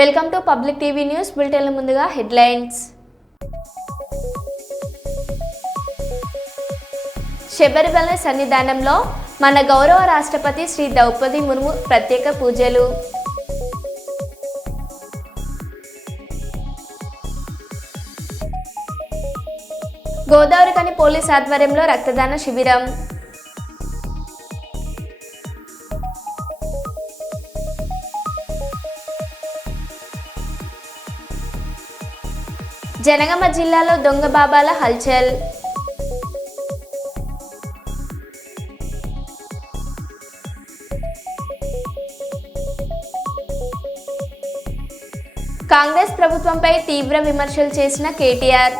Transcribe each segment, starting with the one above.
Welcome to public TV news bulletin ముందుగా headlines. Sabarimala సన్నిధానంలో మన గౌరవ రాష్ట్రపతి శ్రీ ద్రౌపది ముర్ము ప్రత్యేక పూజలు. గోదావరిఖని పోలీస్ ఆధ్వర్యంలో రక్తదాన శిబిరం. జనగామ జిల్లాలో దొంగ బాబాల హల్చల్. కాంగ్రెస్ ప్రభుత్వంపై తీవ్ర విమర్శలు చేసిన కేటీఆర్.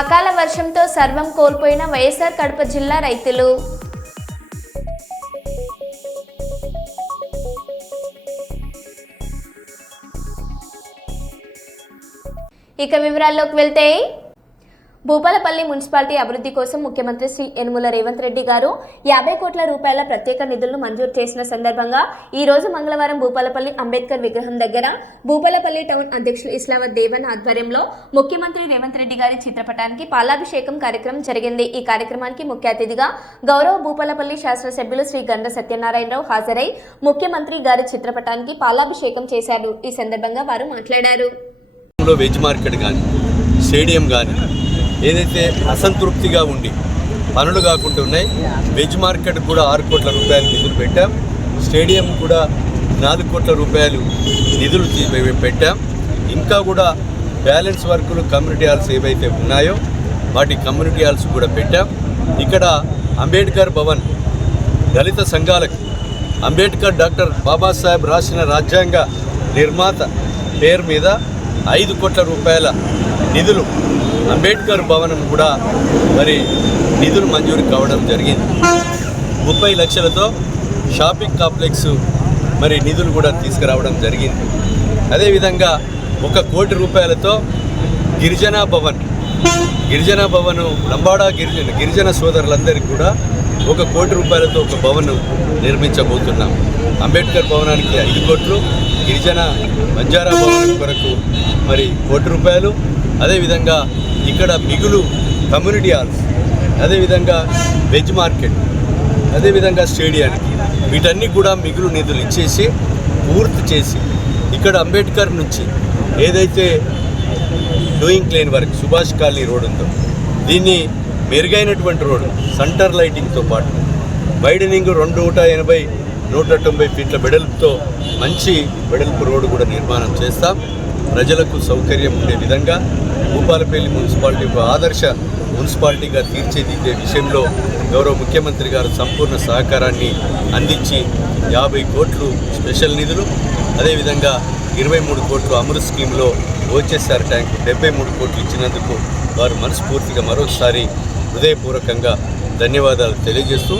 అకాల వర్షంతో సర్వం కోల్పోయిన వైఎస్ఆర్ కడప జిల్లా రైతులు. ఇక వివరాల్లోకి వెళ్తే, భూపాలపల్లి మున్సిపాలిటీ అభివృద్ధి కోసం ముఖ్యమంత్రి శ్రీ యనమల రేవంత్ రెడ్డి గారు 50 కోట్ల రూపాయల ప్రత్యేక నిధులను మంజూరు చేసిన సందర్భంగా ఈ రోజు మంగళవారం భూపాలపల్లి అంబేద్కర్ విగ్రహం దగ్గర భూపాలపల్లి టౌన్ అధ్యక్షులు ఇస్లావత్ దేవన్ ఆధ్వర్యంలో ముఖ్యమంత్రి రేవంత్ రెడ్డి గారి చిత్రపటానికి పాలాభిషేకం కార్యక్రమం జరిగింది. ఈ కార్యక్రమానికి ముఖ్య అతిథిగా గౌరవ భూపాలపల్లి శాసనసభ్యులు శ్రీ గండ్ర సత్యనారాయణరావు హాజరై ముఖ్యమంత్రి గారి చిత్రపటానికి పాలాభిషేకం చేశారు. ఈ సందర్భంగా వారు మాట్లాడారు. వెజ్ మార్కెట్ కానీ స్టేడియం కానీ ఏదైతే అసంతృప్తిగా ఉండి పనులు కాకుండా ఉన్నాయి, వెజ్ మార్కెట్ కూడా 6 కోట్ల రూపాయలు నిధులు పెట్టాం. స్టేడియం కూడా 4 కోట్ల రూపాయలు నిధులు పెట్టాం. ఇంకా కూడా బ్యాలెన్స్ వర్కులు కమ్యూనిటీ హాల్స్ ఏవైతే ఉన్నాయో వాటి కమ్యూనిటీ హాల్స్ కూడా పెట్టాం. ఇక్కడ అంబేద్కర్ భవన్ దళిత సంఘాలకు అంబేద్కర్ డాక్టర్ బాబాసాహెబ్ రాసిన రాజ్యాంగ నిర్మాత పేరు మీద 5 కోట్ల రూపాయల నిధులు అంబేద్కర్ భవనం కూడా నిధులు మంజూరు కావడం జరిగింది. 30 లక్షలతో షాపింగ్ కాంప్లెక్స్ నిధులు కూడా తీసుకురావడం జరిగింది. అదేవిధంగా 1 కోటి రూపాయలతో గిరిజన భవన్ లంబాడా గిరిజన సోదరులందరికీ కూడా 1 కోటి రూపాయలతో ఒక భవన్ నిర్మించబోతున్నాం. అంబేద్కర్ భవనానికి 5 కోట్లు, గిరిజన బంజారా భవనం కొరకు 1 కోటి రూపాయలు. అదేవిధంగా ఇక్కడ మిగులు కమ్యూనిటీ హాల్స్, అదేవిధంగా వెజ్ మార్కెట్, అదేవిధంగా స్టేడియానికి వీటన్నీ కూడా మిగులు నిధులు ఇచ్చేసి పూర్తి చేసి ఇక్కడ అంబేద్కర్ నుంచి ఏదైతే doing clean work Subhash colony road ఉందో దీన్ని మెరుగైనటువంటి రోడ్డు సెంటర్ లైటింగ్తో పాటు వైడనింగ్ 280 190 ఫీట్ల వెడల్పుతో మంచి వెడల్పు రోడ్డు కూడా నిర్మాణం చేస్తాం. ప్రజలకు సౌకర్యం ఉండే విధంగా భూపాలపల్లి మున్సిపాలిటీ ఒక ఆదర్శ మున్సిపాలిటీగా తీర్చిదిద్దే విషయంలో గౌరవ ముఖ్యమంత్రి గారు సంపూర్ణ సహకారాన్ని అందించి 50 కోట్లు స్పెషల్ నిధులు, అదేవిధంగా 23 కోట్లు అమృత్ స్కీమ్లో ఓచెస్ఆర్ ట్యాంకు 73 కోట్లు ఇచ్చినందుకు వారు మనస్ఫూర్తిగా మరోసారి హృదయపూర్వకంగా ధన్యవాదాలు తెలియజేస్తూ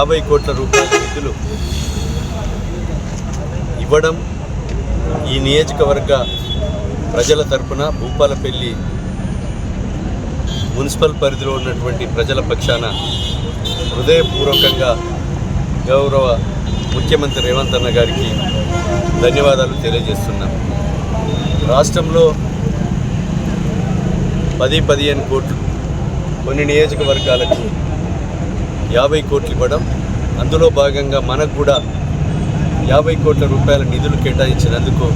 50 కోట్ల రూపాయల నిధులు ఇవ్వడం ఈ నియోజకవర్గ ప్రజల తరపున భూపాలపల్లి మున్సిపల్ పరిధిలో ఉన్నటువంటి ప్రజల పక్షాన హృదయపూర్వకంగా గౌరవ ముఖ్యమంత్రి రేవంత్ అన్న గారికి ధన్యవాదాలు తెలియజేస్తున్నాం. రాష్ట్రంలో 10-15 కోట్లు కొన్ని నియోజకవర్గాలకు 50 కోట్లు ఇవ్వడం, అందులో భాగంగా మనకు కూడా 50 కోట్ల రూపాయల నిధులు కేటాయించినందుకు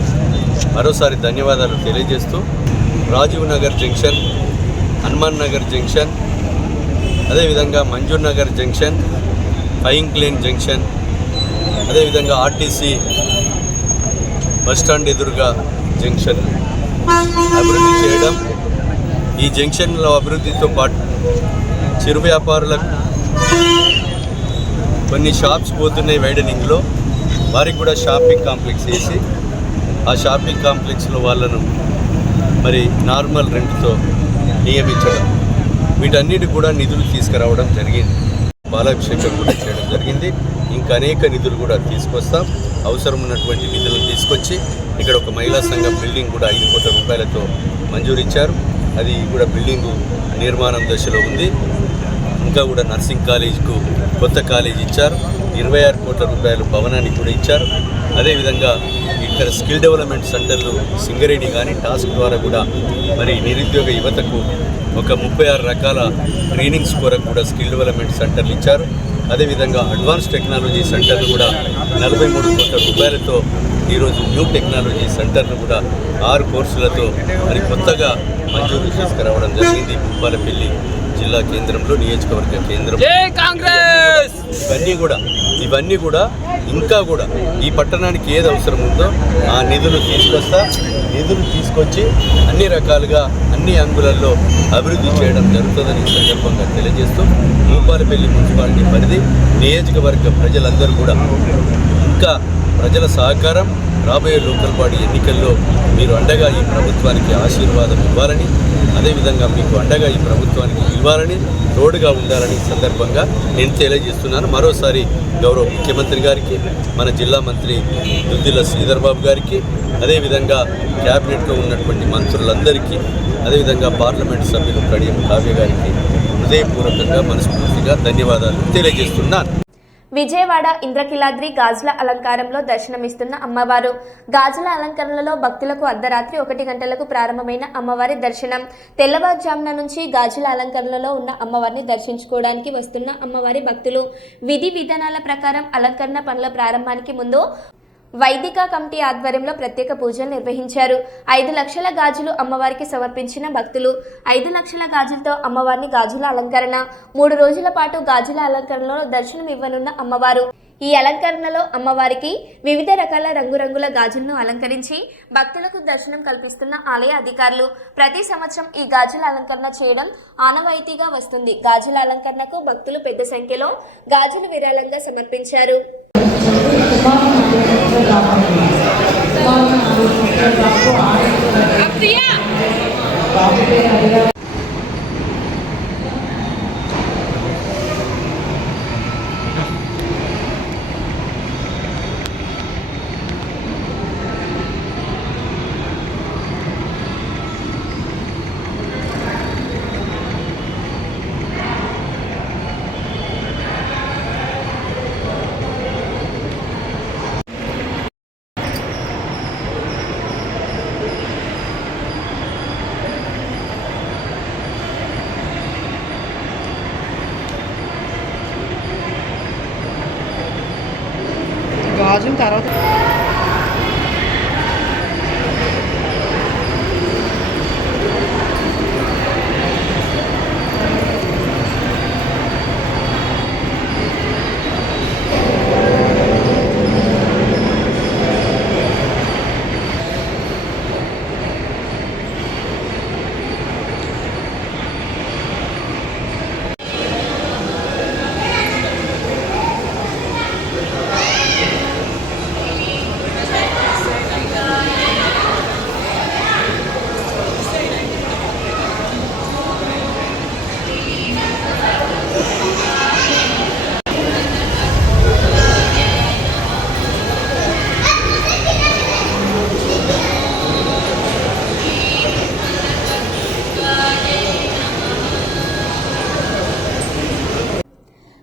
మరోసారి ధన్యవాదాలు తెలియజేస్తూ రాజీవ్ నగర్ జంక్షన్, హనుమాన్ నగర్ జంక్షన్, అదేవిధంగా మంజూర్ నగర్ జంక్షన్, ఫైయింగ్ క్లేన్ జంక్షన్, అదేవిధంగా ఆర్టీసీ బస్టాండ్ ఎదురుగా జంక్షన్ అభివృద్ధి చేయడం, ఈ జంక్షన్లో అభివృద్ధితో పాటు చిరు వ్యాపారులకు కొన్ని షాప్స్ పోతున్నాయి వైడనింగ్లో, వారికి కూడా షాపింగ్ కాంప్లెక్స్ వేసి ఆ షాపింగ్ కాంప్లెక్స్లో వాళ్ళను నార్మల్ రెంట్తో నియమించడం, వీటన్నిటి కూడా నిధులు తీసుకురావడం జరిగింది. పాలాభిషేకం కూడా చేయడం జరిగింది. ఇంకా అనేక నిధులు కూడా తీసుకొస్తాం. అవసరం ఉన్నటువంటి నిధులను తీసుకొచ్చి ఇక్కడ ఒక మహిళా సంఘం బిల్డింగ్ కూడా 5 కోట్ల రూపాయలతో మంజూరు ఇచ్చారు. అది కూడా బిల్డింగు నిర్మాణం దశలో ఉంది. ఇంకా కూడా నర్సింగ్ కాలేజ్కు కొత్త కాలేజ్ ఇచ్చారు. 26 కోట్ల రూపాయలు భవనానికి కూడా ఇచ్చారు. అదేవిధంగా ఇక్కడ స్కిల్ డెవలప్మెంట్ సెంటర్లు సింగరేణి కానీ టాస్క్ ద్వారా కూడా మరి నిరుద్యోగ యువతకు ఒక 36 రకాల ట్రైనింగ్స్ కొరకు కూడా స్కిల్ డెవలప్మెంట్ సెంటర్లు ఇచ్చారు. అదేవిధంగా అడ్వాన్స్ టెక్నాలజీ సెంటర్లు కూడా 43 కోట్ల రూపాయలతో ఈరోజు న్యూ టెక్నాలజీ సెంటర్ను కూడా 6 కోర్సులతో మరి కొత్తగా మంజూరు తీసుకురావడం జరిగింది. భూపాలపల్లి జిల్లా కేంద్రంలో, నియోజకవర్గ కేంద్రం. ఇవన్నీ కూడా ఇంకా కూడా ఈ పట్టణానికి ఏది అవసరం ఉందో ఆ నిధులు తీసుకొచ్చి అన్ని రకాలుగా అన్ని అంగుళల్లో అభివృద్ధి చేయడం జరుగుతుందని ఈ సందర్భంగా తెలియజేస్తూ భూపాలపల్లి మున్సిపాలిటీ పరిధి నియోజకవర్గ ప్రజలందరూ కూడా ఇంకా ప్రజల సహకారం రాబోయే లోకల్ బాడీ ఎన్నికల్లో మీరు అండగా ఈ ప్రభుత్వానికి ఆశీర్వాదం ఇవ్వాలని, అదేవిధంగా మీకు అండగా ఈ ప్రభుత్వానికి ఇవ్వాలని, తోడుగా ఉండాలని సందర్భంగా నేను తెలియజేస్తున్నాను. మరోసారి గౌరవ ముఖ్యమంత్రి గారికి, మన జిల్లా మంత్రి దుద్దిల్ల శ్రీధర్ బాబు గారికి, అదేవిధంగా క్యాబినెట్లో ఉన్నటువంటి మంత్రులందరికీ, అదేవిధంగా పార్లమెంటు సభ్యులు కడియం కావ్య గారికి హృదయపూర్వకంగా మనస్ఫూర్తిగా ధన్యవాదాలు తెలియజేస్తున్నాను. విజయవాడ ఇంద్రకీలాద్రి గాజుల అలంకారంలో దర్శనమిస్తున్న అమ్మవారు. గాజుల అలంకరణలో భక్తులకు అర్ధరాత్రి 1 గంటలకు ప్రారంభమైన అమ్మవారి దర్శనం. తెల్లవారుజామున నుంచి గాజుల అలంకరణలో ఉన్న అమ్మవారిని దర్శించుకోవడానికి వస్తున్న అమ్మవారి భక్తులు విధి విధానాల ప్రకారం అలంకరణ పనుల ప్రారంభానికి ముందు వైదిక కమిటీ ఆధ్వర్యంలో ప్రత్యేక పూజలు నిర్వహించారు. 5 లక్షల గాజులు అమ్మవారికి సమర్పించిన భక్తులు. 5 లక్షల గాజులతో అమ్మవారిని గాజుల అలంకరణ. 3 రోజుల పాటు గాజుల అలంకరణలో దర్శనం ఇవ్వనున్న అమ్మవారు. ఈ అలంకరణలో అమ్మవారికి వివిధ రకాల రంగురంగుల గాజులను అలంకరించి భక్తులకు దర్శనం కల్పిస్తున్న ఆలయ అధికారులు. ప్రతి సంవత్సరం ఈ గాజుల అలంకరణ చేయడం ఆనవాయితీగా వస్తుంది. గాజుల అలంకరణకు భక్తులు పెద్ద సంఖ్యలో గాజులు విరాళంగా సమర్పించారు. గాజుల తర్వాత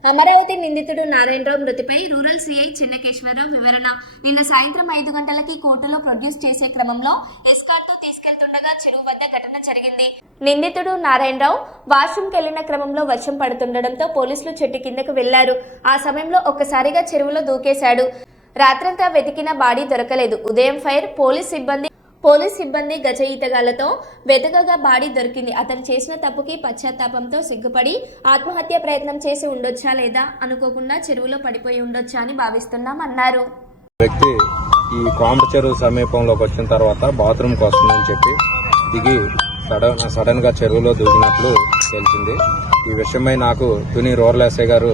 అమరావతి నిందితుడు నారాయణరావు మృతిపై రూరల్ సీఐ చెన్నకేశ్వరరావు వివరణ. నిన్న సాయంత్రం 5 గంటలకి కోర్టులో ప్రొడ్యూస్ చేసే క్రమంలో ఎస్కార్ట్తో తీసుకెళ్తుండగా చెరువు వద్ద ఘటన జరిగింది. నిందితుడు నారాయణరావు వాష్రూమ్కి వెళ్లిన క్రమంలో వర్షం పడుతుండటంతో పోలీసులు చెట్టు కిందకు వెళ్లారు. ఆ సమయంలో ఒక్కసారిగా చెరువులో దూకేశాడు. రాత్రంతా వెతికిన బాడీ దొరకలేదు. ఉదయం ఫైర్ పోలీస్ సిబ్బంది గజ ఈతగాళ్లతో వెతకగా బాడీ దొరికింది. అతను చేసిన తప్పుకి పశ్చాత్తాపంతో సిగ్గుపడి ఆత్మహత్య ప్రయత్నం చేసి ఉండొచ్చా లేదా అనుకోకుండా చెరువులో పడిపోయి ఉండొచ్చా అని భావిస్తున్నామన్నారు. వ్యక్తి ఈ కోంబ చెరువు సమీపంలోకి వచ్చిన తర్వాత బాత్రూమ్కి వస్తుందని చెప్పి దిగి సడన్ గా చెరువులో దూకినట్లు తెలిసింది. ఈ విషయమై నాకు తుని రూరల్ ఎస్ఐ గారు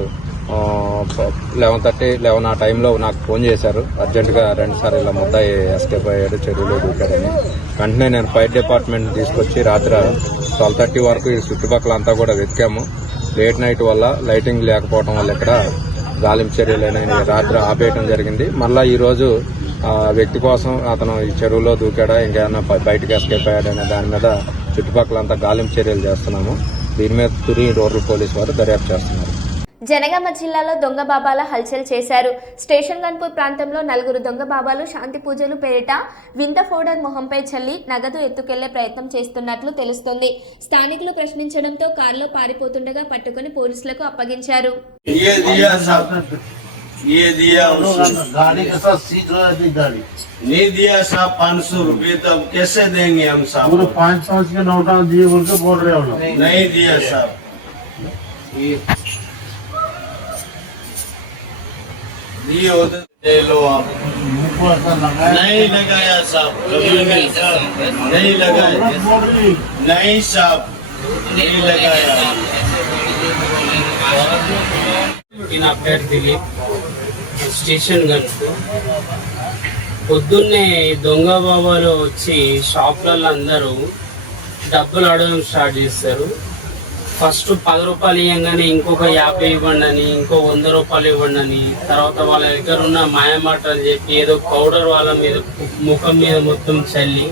11:30 ఆ టైంలో నాకు ఫోన్ చేశారు. అర్జెంటుగా 2 సార్లు ఇలా ముద్దాయి ఎస్కేప్ అయ్యాడు, చెరువులో దూకాడని. వెంటనే నేను ఫైర్ డిపార్ట్మెంట్ తీసుకొచ్చి రాత్రి 12:30 వరకు ఈ చుట్టుపక్కల అంతా కూడా వెతికాము. లేట్ నైట్ వల్ల లైటింగ్ లేకపోవడం వల్ల ఇక్కడ గాలింపు చర్యలు రాత్రి ఆపేయడం జరిగింది. మళ్ళా ఈ రోజు వ్యక్తి కోసం అతను ఈ చెరువులో దూకాడా ఇంకేమైనా బయటకు ఎస్కేప్ అయ్యాడనే దాని మీద చుట్టుపక్కలంతా గాలింపు చర్యలు చేస్తున్నాము. దీని మీద తుని రూరల్ పోలీస్ వారు దర్యాప్తు చేస్తున్నారు. జనగామ జిల్లాలో దొంగ బాబాల హల్చల్ చేశారు. స్టేషన్ గన్పూర్ ప్రాంతంలో 4 దొంగ బాబాలు శాంతి పూజలు పేరిట వింత ఫోడర్ మొహంపై చల్లి నగదు ఎత్తుకెళ్లే ప్రయత్నం చేస్తున్నట్లు తెలుస్తోంది. స్థానికులు ప్రశ్నించడంతో కారులో పారిపోతుండగా పట్టుకుని పోలీసులకు అప్పగించారు. गाड़ी के साथ सीट वाली गाड़ी नहीं दिया साहब 500 रुपये, तो अब कैसे देंगे हम साहब? पूरे 500 के नोटा दिए बोल के बोल रहे हो लोग। नहीं दिया साहब, दिए होते दे लो आप। मुंह को ऐसा लगाया नहीं लगाया साहब, कभी नहीं नहीं लगाया, बोल रही नहीं साहब नहीं लगाया। నా పేరు దిలీప్, స్టేషన్ గన్పు. పొద్దున్నే దొంగ బాబాలు వచ్చి షాప్లలో అందరూ డబ్బులు అడగడం స్టార్ట్ చేస్తారు. ఫస్ట్ 10 రూపాయలు ఇవ్వగానే ఇంకొక 50 ఇవ్వండి అని, ఇంకో 100 రూపాయలు ఇవ్వండి అని, తర్వాత వాళ్ళ దగ్గర ఉన్న మాయమాటలు చెప్పి ఏదో పౌడర్ వాళ్ళ మీద ముఖం మీద మొత్తం చల్లి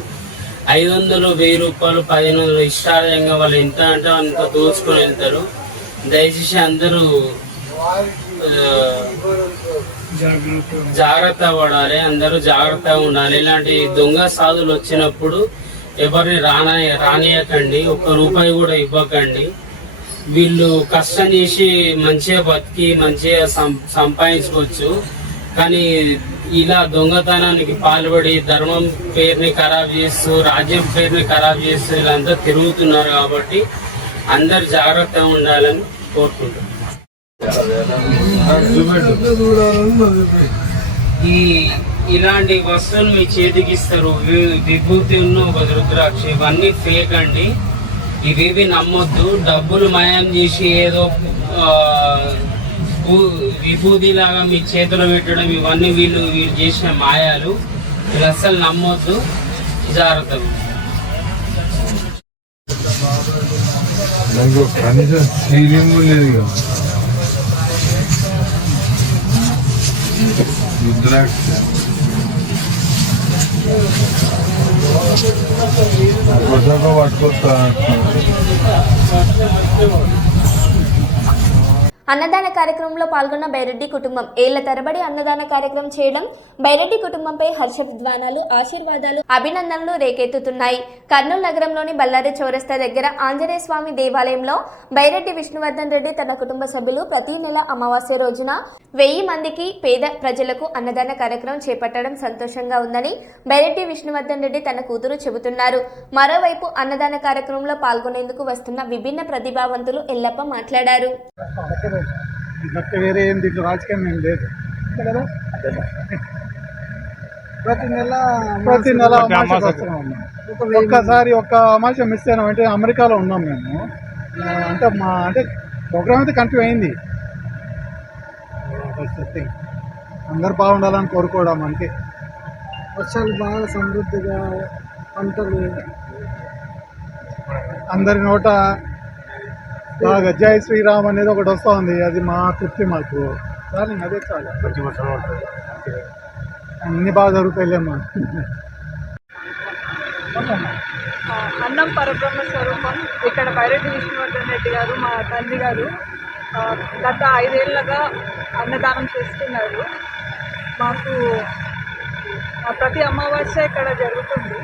500, 1000 రూపాయలు, 1500 ఇష్టార్థంగా వాళ్ళు ఎంత అంటే అంత దోచుకొని వెళ్తారు. దయచేసి అందరూ జాగ్రత్త పడాలి, అందరూ జాగ్రత్తగా ఉండాలి. ఇలాంటి దొంగ సాధులు వచ్చినప్పుడు ఎవరిని రానియకండి, 1 రూపాయి కూడా ఇవ్వకండి. వీళ్ళు కష్టం చేసి మంచిగా బతికి మంచిగా సంపాదించుకోవచ్చు, కానీ ఇలా దొంగతనానికి పాల్పడి ధర్మం పేరుని ఖరాబ్ చేస్తూ, రాజ్యం పేరుని ఖరాబ్ చేస్తూ వీళ్ళంతా తిరుగుతున్నారు. కాబట్టి అందరు జాగ్రత్తగా ఉండాలని కోరుకుంటున్నాను. ఇలాంటి వస్తువులు మీ చేతికి ఇస్తారు, విభూతి ఉన్న ఒక రుద్రాక్ష, ఇవన్నీ ఫేక్ అండి. ఇవేవి నమ్మొద్దు. డబ్బులు మాయం చేసి ఏదో విభూతి లాగా మీ చేతిలో పెట్టడం, ఇవన్నీ వీళ్ళు చేసిన మాయాలు. వీళ్ళు అస్సలు నమ్మొద్దు, జాగ్రత్త. కనీసం స్టీరింగ్ లేదు. రుద్రాక్ష పట్టుకొస్తా. అన్నదాన కార్యక్రమంలో పాల్గొన్న బైరెడ్డి కుటుంబం ఏళ్ల తరబడి అన్నదాన కార్యక్రమం చేయడం బైరెడ్డి కుటుంబంపై హర్షధ్వానాలు, ఆశీర్వాదాలు, అభినందనలు రేకెత్తుతున్నాయి. కర్నూలు నగరంలోని బళ్ళారి చౌరస్తా దగ్గర ఆంజనేయ స్వామి దేవాలయంలో బైరెడ్డి విష్ణువర్ధన్ రెడ్డి తన కుటుంబ సభ్యులు ప్రతి నెల అమావాస్య రోజున 1000 మందికి పేద ప్రజలకు అన్నదాన కార్యక్రమం చేపట్టడం సంతోషంగా ఉందని బైరెడ్డి విష్ణువర్ధన్ రెడ్డి తన కూతురు చెబుతున్నారు. మరోవైపు అన్నదాన కార్యక్రమంలో పాల్గొనేందుకు వస్తున్న విభిన్న ప్రతిభావంతులు ఎల్లప్ప మాట్లాడారు. వేరే ఏం దీంట్లో రాజకీయం ఏం లేదు కదా. ప్రతి నెల ఒక్కసారి ఒక్క అమావాస్య మిస్ అయినా అంటే అమెరికాలో ఉన్నాం మేము. అంటే ప్రోగ్రామ్ అయితే కంటిన్యూ అయింది. అందరు బాగుండాలని కోరుకోవడం అంటే. వర్షాలు బాగా సమృద్ధిగా, పంటలు అందరి నోట బాగా జై శ్రీరామ్ అనేది ఒకటి వస్తూ ఉంది. అది మా తృప్తి మాకు. దాని అదే చాలు. అన్ని బాగా జరుగుతాయిలేమ్మా. అన్నం పరబ్రహ్మ స్వరూపం. ఇక్కడ బైరెడ్డి విష్ణువర్ధన్ రెడ్డి గారు మా తండ్రి గారు గత 5 ఏళ్ళగా అన్నదానం చేస్తున్నారు. మాకు ప్రతి అమావాస్య ఇక్కడ జరుగుతుంది.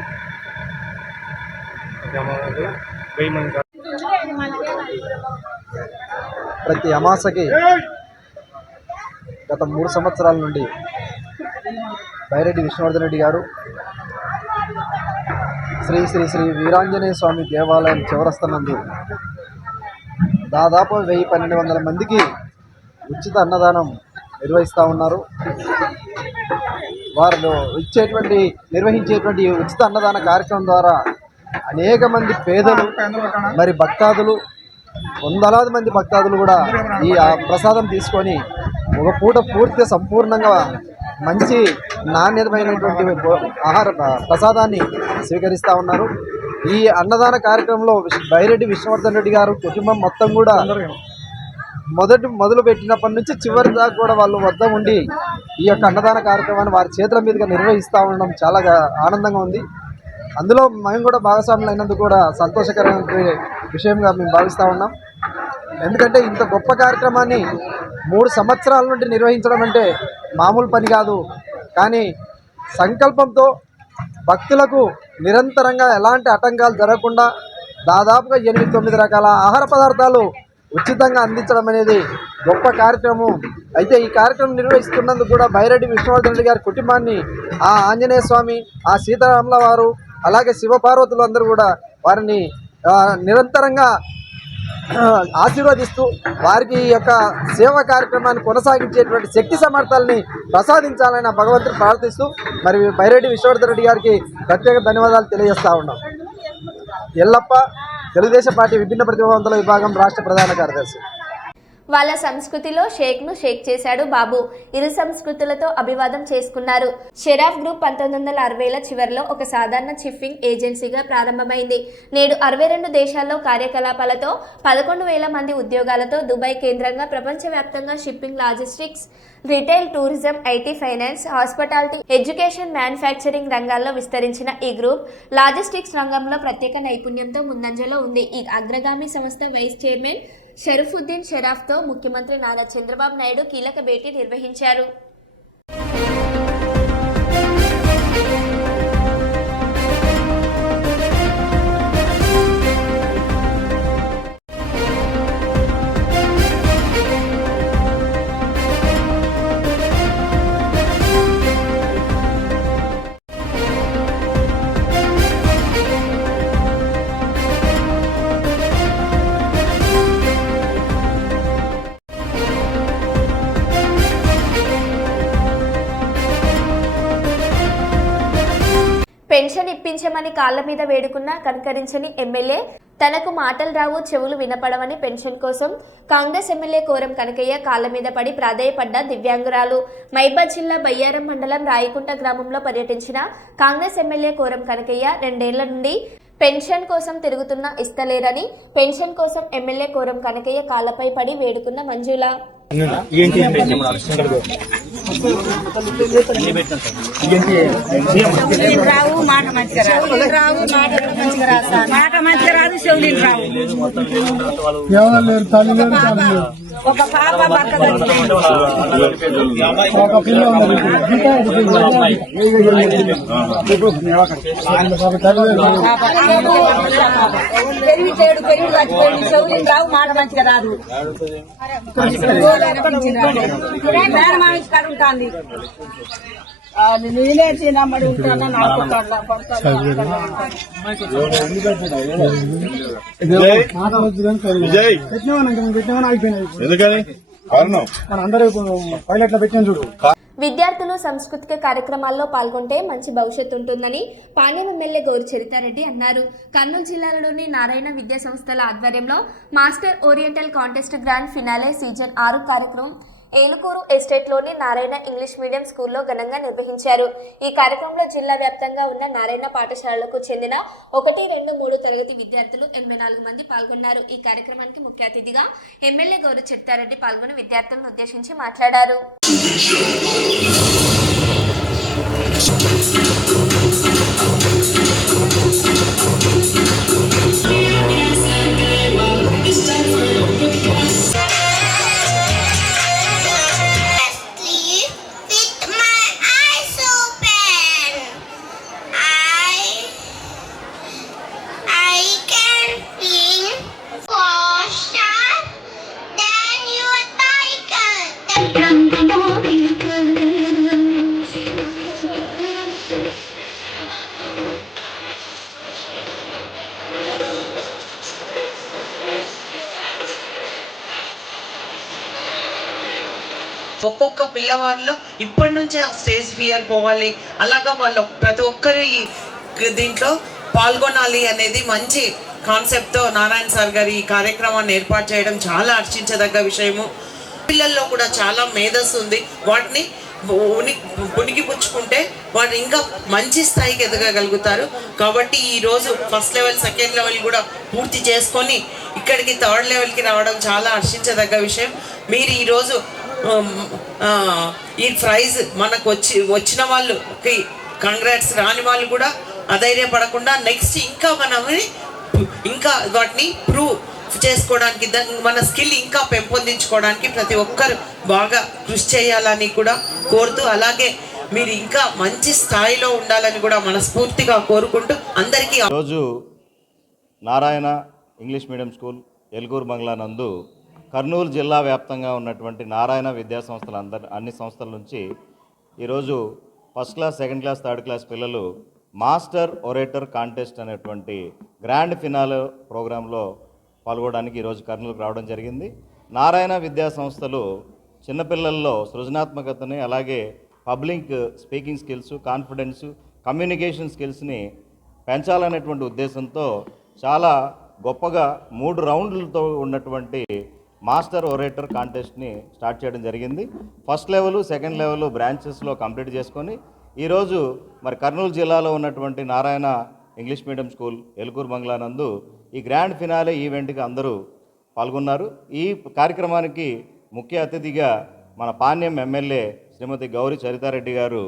ప్రతి అమాసకి గత 3 సంవత్సరాల నుండి బైరెడ్డి విష్ణువర్ధన్ రెడ్డి గారు శ్రీ శ్రీ శ్రీ వీరాంజనేయ స్వామి దేవాలయం చివరస్తనందు దాదాపు 1000-1200 మందికి ఉచిత అన్నదానం నిర్వహిస్తూ ఉన్నారు. వారు నిర్వహించేటువంటి ఉచిత అన్నదాన కార్యక్రమం ద్వారా అనేక మంది పేదలు మరి భక్తాదులు, వందలాది మంది భక్తాదులు కూడా ఈ ప్రసాదం తీసుకొని ఒక పూట పూర్తిగా సంపూర్ణంగా మంచి నాణ్యతమైనటువంటి ఆహార ప్రసాదాన్ని స్వీకరిస్తూ ఉన్నారు. ఈ అన్నదాన కార్యక్రమంలో బైరెడ్డి విష్ణువర్ధన్ రెడ్డి గారు కుటుంబం మొత్తం కూడా మొదలు పెట్టినప్పటి నుంచి చివరి దాకా కూడా వాళ్ళు వద్ద ఉండి ఈ యొక్క అన్నదాన కార్యక్రమాన్ని వారి చేతుల మీదుగా నిర్వహిస్తూ ఉండడం చాలా ఆనందంగా ఉంది. అందులో మేము కూడా భాగస్వాములు అయినందుకు కూడా సంతోషకరమైన విషయంగా మేము భావిస్తూ ఉన్నాం. ఎందుకంటే ఇంత గొప్ప కార్యక్రమాన్ని 3 సంవత్సరాల నుండి నిర్వహించడం అంటే మామూలు పని కాదు. కానీ సంకల్పంతో భక్తులకు నిరంతరంగా ఎలాంటి ఆటంకాలు జరగకుండా దాదాపుగా 8-9 రకాల ఆహార పదార్థాలు ఉచితంగా అందించడం అనేది గొప్ప కార్యక్రమం. అయితే ఈ కార్యక్రమం నిర్వహిస్తున్నందుకు కూడా బైరెడ్డి విష్ణువర్ధన్ రెడ్డి గారి కుటుంబాన్ని, ఆ ఆంజనేయ స్వామి, ఆ సీతారాముల వారు, అలాగే శివపార్వతులు అందరూ కూడా వారిని నిరంతరంగా ఆశీర్వదిస్తూ వారికి ఈ యొక్క సేవా కార్యక్రమాన్ని కొనసాగించేటువంటి శక్తి సమర్థాలని ప్రసాదించాలని భగవంతుడు ప్రార్థిస్తూ మరి బైరెడ్డి విష్ణువర్ధన్ రెడ్డి గారికి ప్రత్యేక ధన్యవాదాలు తెలియజేస్తూ ఉన్నాం. ఎల్లప్ప, తెలుగుదేశం పార్టీ విభిన్న ప్రతిభావంతుల విభాగం రాష్ట్ర ప్రధాన కార్యదర్శి. వాళ్ళ సంస్కృతిలో షేక్ను షేక్ చేశాడు బాబు. ఇరు సంస్కృతులతో అభివాదం చేసుకున్నారు. షెరాఫ్ గ్రూప్ 1960ల చివరిలో ఒక సాధారణ షిప్పింగ్ ఏజెన్సీగా ప్రారంభమైంది. నేడు 62 దేశాల్లో కార్యకలాపాలతో 11,000 మంది ఉద్యోగాలతో దుబాయ్ కేంద్రంగా ప్రపంచవ్యాప్తంగా shipping, logistics, retail, tourism, IT, finance, hospitality, education, manufacturing రంగాల్లో విస్తరించిన ఈ గ్రూప్ లాజిస్టిక్స్ రంగంలో ప్రత్యేక నైపుణ్యంతో ముందంజలో ఉంది. ఈ అగ్రగామి సంస్థ వైస్ చైర్మన్ షరఫుద్దీన్ షరాఫ్తో ముఖ్యమంత్రి నారా చంద్రబాబు నాయుడు కీలక భేటీ నిర్వహించారు. పెన్షన్ ఇప్పించమని కాళ్ల మీద వేడుకున్నా కనకరించని ఎమ్మెల్యే, తనకు మాటలు రావు, చెవులు వినపడవని పెన్షన్ కోసం కాంగ్రెస్ ఎమ్మెల్యే కోరం కనకయ్య కాళ్ల మీద పడి ప్రాధేయపడ్డ దివ్యాంగురాలు. మైబాద్ జిల్లా బయ్యారం మండలం రాయికుంట గ్రామంలో పర్యటించిన కాంగ్రెస్ ఎమ్మెల్యే కోరం కనకయ్య 2 ఏళ్ల నుండి పెన్షన్ కోసం తిరుగుతున్నా ఇస్తలేరని, పెన్షన్ కోసం ఎమ్మెల్యే కోరం కనకయ్య కాళ్లపై పడి వేడుకున్న మంజుల. రావు మాట మంచిగా రావు మాట మంచిగా రాదు చెవులు రావు. ఒక పాప భర్త పెరిగితేడు పెరిగి చచ్చిపోయింది, చెవులు రావు, మాట మంచిగా రాదు. కడుగుతాంది నేనే చిన్నమ్మడి ఉంటాను విద్యార్థులు సాంస్కృతిక కార్యక్రమాల్లో పాల్గొంటే మంచి భవిష్యత్తు ఉంటుందని పాణ్యం ఎమ్మెల్యే గౌరి చరితారెడ్డి అన్నారు. కర్నూలు జిల్లాలోని నారాయణ విద్యా సంస్థల ఆధ్వర్యంలో master oriental contest grand finale season 6 కార్యక్రమం ఏలుకూరు ఎస్టేట్లోని నారాయణ ఇంగ్లీష్ మీడియం స్కూల్లో ఘనంగా నిర్వహించారు. ఈ కార్యక్రమంలో జిల్లా వ్యాప్తంగా ఉన్న నారాయణ పాఠశాలలకు చెందిన 1, 2, 3 తరగతి విద్యార్థులు 84 మంది పాల్గొన్నారు. ఈ కార్యక్రమానికి ముఖ్య అతిథిగా ఎమ్మెల్యే గౌరి చరితారెడ్డి పాల్గొని విద్యార్థులను ఉద్దేశించి మాట్లాడారు. ఒక్కొక్క పిల్లవాళ్ళు ఇప్పటి నుంచే స్టేజ్ ఫియర్ పోవాలి, అలాగా వాళ్ళు ప్రతి ఒక్కరి దీంట్లో పాల్గొనాలి అనేది మంచి కాన్సెప్ట్తో నారాయణ సార్ గారు ఈ కార్యక్రమాన్ని ఏర్పాటు చేయడం చాలా హర్షించదగ్గ విషయము. పిల్లల్లో కూడా చాలా మేధస్సు ఉంది, వాటిని పుణికిపుచ్చుకుంటే వాడు ఇంకా మంచి స్థాయికి ఎదగగలుగుతారు. కాబట్టి ఈరోజు ఫస్ట్ లెవెల్, సెకండ్ లెవెల్ కూడా పూర్తి చేసుకొని ఇక్కడికి 3rd లెవెల్కి రావడం చాలా హర్షించదగ్గ విషయం. మీరు ఈరోజు ఈ ప్రైజ్ మనకు వచ్చిన వాళ్ళకి కంగ్రాట్స్, రాని వాళ్ళు కూడా అధైర్యపడకుండా నెక్స్ట్ ఇంకా మనమే ఇంకా వాటిని ప్రూవ్ చేసుకోవడానికి మన స్కిల్ ఇంకా పెంపొందించుకోవడానికి ప్రతి ఒక్కరు బాగా కృషి చేయాలని కూడా కోరుతూ, అలాగే మీరు ఇంకా మంచి స్థాయిలో ఉండాలని కూడా మనస్ఫూర్తిగా కోరుకుంటూ అందరికీ రోజు Narayana English medium school Elguru బంగ్లా నందు కర్నూలు జిల్లా వ్యాప్తంగా ఉన్నటువంటి నారాయణ విద్యా సంస్థల అన్ని సంస్థల నుంచి ఈరోజు first class, second class, third class పిల్లలు మాస్టర్ ఒరేటర్ కాంటెస్ట్ అనేటువంటి గ్రాండ్ ఫినాలే ప్రోగ్రాంలో పాల్గొనడానికి ఈరోజు కర్నూలుకు రావడం జరిగింది. నారాయణ విద్యా సంస్థలు చిన్నపిల్లల్లో సృజనాత్మకతని, అలాగే public speaking skills, confidence, communication స్కిల్స్ని పెంచాలనేటువంటి ఉద్దేశంతో చాలా గొప్పగా 3 రౌండ్లతో ఉన్నటువంటి మాస్టర్ ఒరేటర్ కాంటెస్ట్ని స్టార్ట్ చేయడం జరిగింది. ఫస్ట్ లెవెల్, సెకండ్ లెవెల్ బ్రాంచెస్లో కంప్లీట్ చేసుకొని ఈరోజు మరి కర్నూలు జిల్లాలో ఉన్నటువంటి Narayana English medium school Elguru బంగ్లా నందు ఈ గ్రాండ్ ఫినాలే ఈవెంట్కి అందరూ పాల్గొన్నారు. ఈ కార్యక్రమానికి ముఖ్య అతిథిగా మన పాణ్యం ఎమ్మెల్యే శ్రీమతి గౌరీ చరితారెడ్డి గారు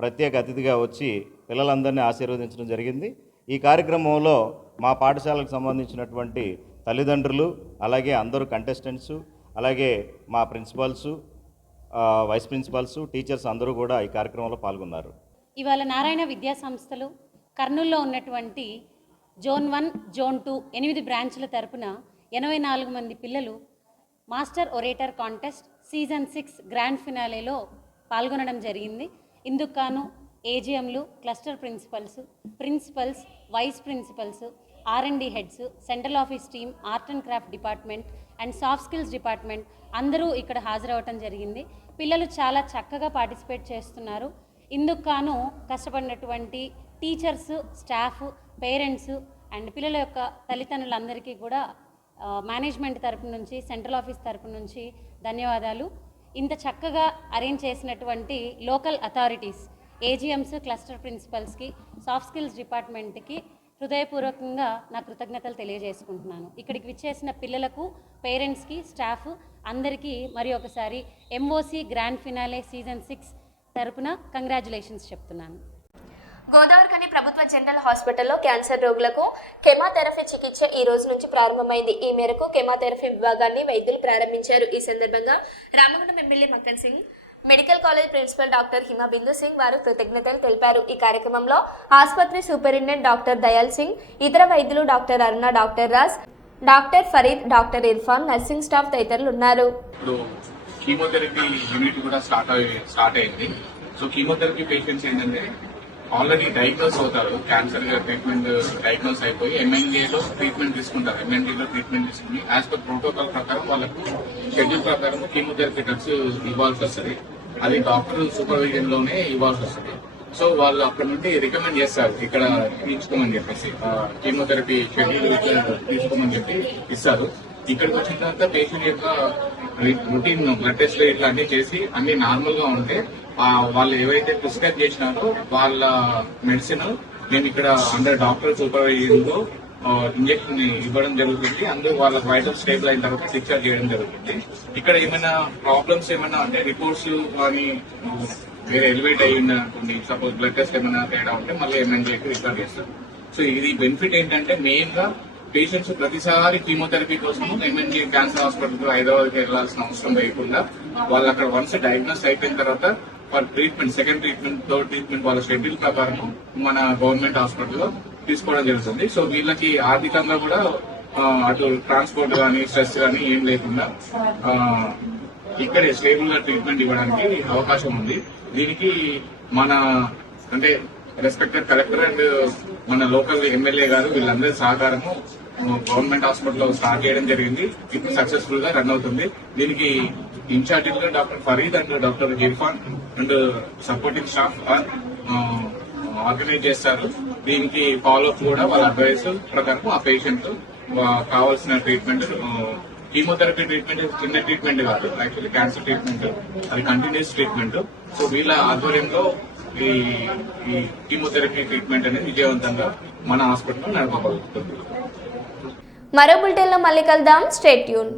ప్రత్యేక అతిథిగా వచ్చి పిల్లలందరినీ ఆశీర్వదించడం జరిగింది. ఈ కార్యక్రమంలో మా పాఠశాలకు సంబంధించినటువంటి తల్లిదండ్రులు, అలాగే అందరూ కంటెస్టెంట్స్, అలాగే మా ప్రిన్సిపల్స్, వైస్ ప్రిన్సిపల్స్, టీచర్స్ అందరూ కూడా ఈ కార్యక్రమంలో పాల్గొన్నారు. ఇవాళ నారాయణ విద్యా సంస్థలు కర్నూలులో ఉన్నటువంటి జోన్ 1, జోన్ 2 8 బ్రాంచ్ల తరపున 84 మంది పిల్లలు master orator contest season 6 grand ఫినాలేలో పాల్గొనడం జరిగింది. ఇందుకు గాను ఏజీఎంలు, cluster principals, vice principals, R&D heads, central office team, art and craft department and soft skills department అందరూ ఇక్కడ హాజరవటం జరిగింది. పిల్లలు చాలా చక్కగా పార్టిసిపేట్ చేస్తున్నారు. ఇందుకు గాను కష్టపడినటువంటి టీచర్స్, స్టాఫ్, పేరెంట్స్ అండ్ పిల్లల యొక్క తల్లిదండ్రులందరికీ కూడా మేనేజ్మెంట్ తరపు నుంచి, సెంట్రల్ ఆఫీస్ తరపు నుంచి ధన్యవాదాలు. ఇంత చక్కగా అరేంజ్ చేసినటువంటి లోకల్ అథారిటీస్, ఏజీఎంస్, క్లస్టర్ ప్రిన్సిపల్స్కి, సాఫ్ట్ స్కిల్స్ డిపార్ట్మెంట్కి హృదయపూర్వకంగా నా కృతజ్ఞతలు తెలియజేసుకుంటున్నాను. ఇక్కడికి విచ్చేసిన పిల్లలకు, పేరెంట్స్కి, స్టాఫ్ అందరికీ మరి ఒకసారి MOC గ్రాండ్ ఫినాలే సీజన్ 6 తరపున కంగ్రాచులేషన్స్ చెప్తున్నాను. గోదావరిఖని ప్రభుత్వ జనరల్ హాస్పిటల్లో క్యాన్సర్ రోగులకు కెమోథెరపీ చికిత్స ఈ రోజు నుంచి ప్రారంభమైంది. ఈ మేరకు కెమోథెరపీ విభాగాన్ని వైద్యులు ప్రారంభించారు. ఈ సందర్భంగా Ramagundam MLA Makkan Singh, medical college principal doctor Hima Bindu Singh వారు కృతజ్ఞతలు తెలిపారు. ఈ కార్యక్రమంలో ఆసుపత్రి సూపరింటెండెంట్ డాక్టర్ దయాల్ సింగ్, ఇతర వైద్యులు doctor Aruna, doctor Raj, doctor Farid, doctor Irfan, nursing staff తదితరులు ఉన్నారు. కీమోథెరపీ యూనిట్ కూడా స్టార్ట్ అయింది. సో కీమోథెరపీ పేషెంట్స్ ఏంటంటే ఆల్రెడీ డయాగ్నోస్ అవుతారు, క్యాన్సర్ ట్రీట్మెంట్ డయాగ్నోస్ అయిపోయి MNDలో ట్రీట్మెంట్ తీసుకుంటారు. MNDలో ట్రీట్మెంట్ తీసుకుని యాజ్ పర్ ప్రోటోకాల్ ప్రకారం వాళ్ళకు షెడ్యూల్ ప్రకారం కీమోథెరపీ డ్రగ్స్ ఇవ్వాల్సి వస్తుంది. అది డాక్టర్ సూపర్విజన్ లోనే ఇవ్వాల్సి వస్తుంది. సో వాళ్ళు అక్కడ నుండి రికమెండ్ చేస్తారు ఇక్కడ తీసుకోమని చెప్పేసి, కీమోథెరపీ షెడ్యూల్ తీసుకోమని చెప్పి ఇస్తారు. ఇక్కడికి వచ్చిన తర్వాత పేషెంట్ యొక్క రొటీన్ బ్లడ్ టెస్ట్ ఇట్లాంటివి చేసి అన్ని నార్మల్ గా ఉంటే వాళ్ళు ఏవైతే ప్రిస్క్రైబ్ చేసినారో వాళ్ళ మెడిసిన్ నేను ఇక్కడ అండర్ డాక్టర్ సూపర్వైజన్ లో ఇంజక్షన్ ఇవ్వడం జరుగుతుంది. అందులో వాళ్ళ వైటల్ స్టేబుల్ అయిన తర్వాత డిశ్చార్జ్ చేయడం జరుగుతుంది. ఇక్కడ ఏమైనా ప్రాబ్లమ్స్ ఏమైనా అంటే రిపోర్ట్స్ కానీ వేరే ఎలివేట్ అయి ఉంటుంది, సపోజ్ బ్లడ్ టెస్ట్ ఏమైనా తేడా ఉంటే మళ్ళీ MNDకి రిఫర్ చేస్తారు. సో ఇది బెనిఫిట్ ఏంటంటే మెయిన్ గా పేషెంట్స్ ప్రతిసారి కీమోథెరపీ కోసం MND క్యాన్సర్ హాస్పిటల్ హైదరాబాద్కి వెళ్లాల్సిన అవసరం లేకుండా వాళ్ళు అక్కడ వన్స్ డయాగ్నోస్ అయిపోయిన తర్వాత వాళ్ళ treatment, second treatment, third treatment వాళ్ళ షెడ్యూల్ ప్రకారం మన గవర్నమెంట్ హాస్పిటల్లో తీసుకోవడం జరుగుతుంది. సో వీళ్ళకి ఆర్థికంగా కూడా అటు ట్రాన్స్పోర్ట్ కానీ స్ట్రెస్ కానీ ఏం లేకుండా ఇక్కడే స్టేబుల్ గా ట్రీట్మెంట్ ఇవ్వడానికి అవకాశం ఉంది. దీనికి మన అంటే రెస్పెక్టెడ్ కలెక్టర్ అండ్ మన లోకల్ ఎమ్మెల్యే గారు వీళ్ళందరి సహకారము గవర్నమెంట్ హాస్పిటల్లో స్టార్ట్ చేయడం జరిగింది. ఇప్పుడు సక్సెస్ఫుల్ గా రన్ అవుతుంది. దీనికి ఇన్ఛార్జిగా doctor Farid and doctor Irfan and supporting staff organise చేస్తారు. దీనికి ఫాలోఅప్ కూడా వాళ్ళ అడ్వైస్ ప్రకారం ఆ పేషెంట్ కావాల్సిన ట్రీట్మెంట్, కీమోథెరపీ ట్రీట్మెంట్ చిన్న ట్రీట్మెంట్ కాదు, యాక్చువల్లీ క్యాన్సర్ ట్రీట్మెంట్ అది కంటిన్యూస్ ట్రీట్మెంట్. సో వీళ్ళ ఆధ్వర్యంలో ఈ కీమోథెరపీ ట్రీట్మెంట్ అనేది విజయవంతంగా మన హాస్పిటల్లో నడపబడుతుంది. మరో బులెటిన్లో మళ్ళీ కలుద్దాం. Stay tune.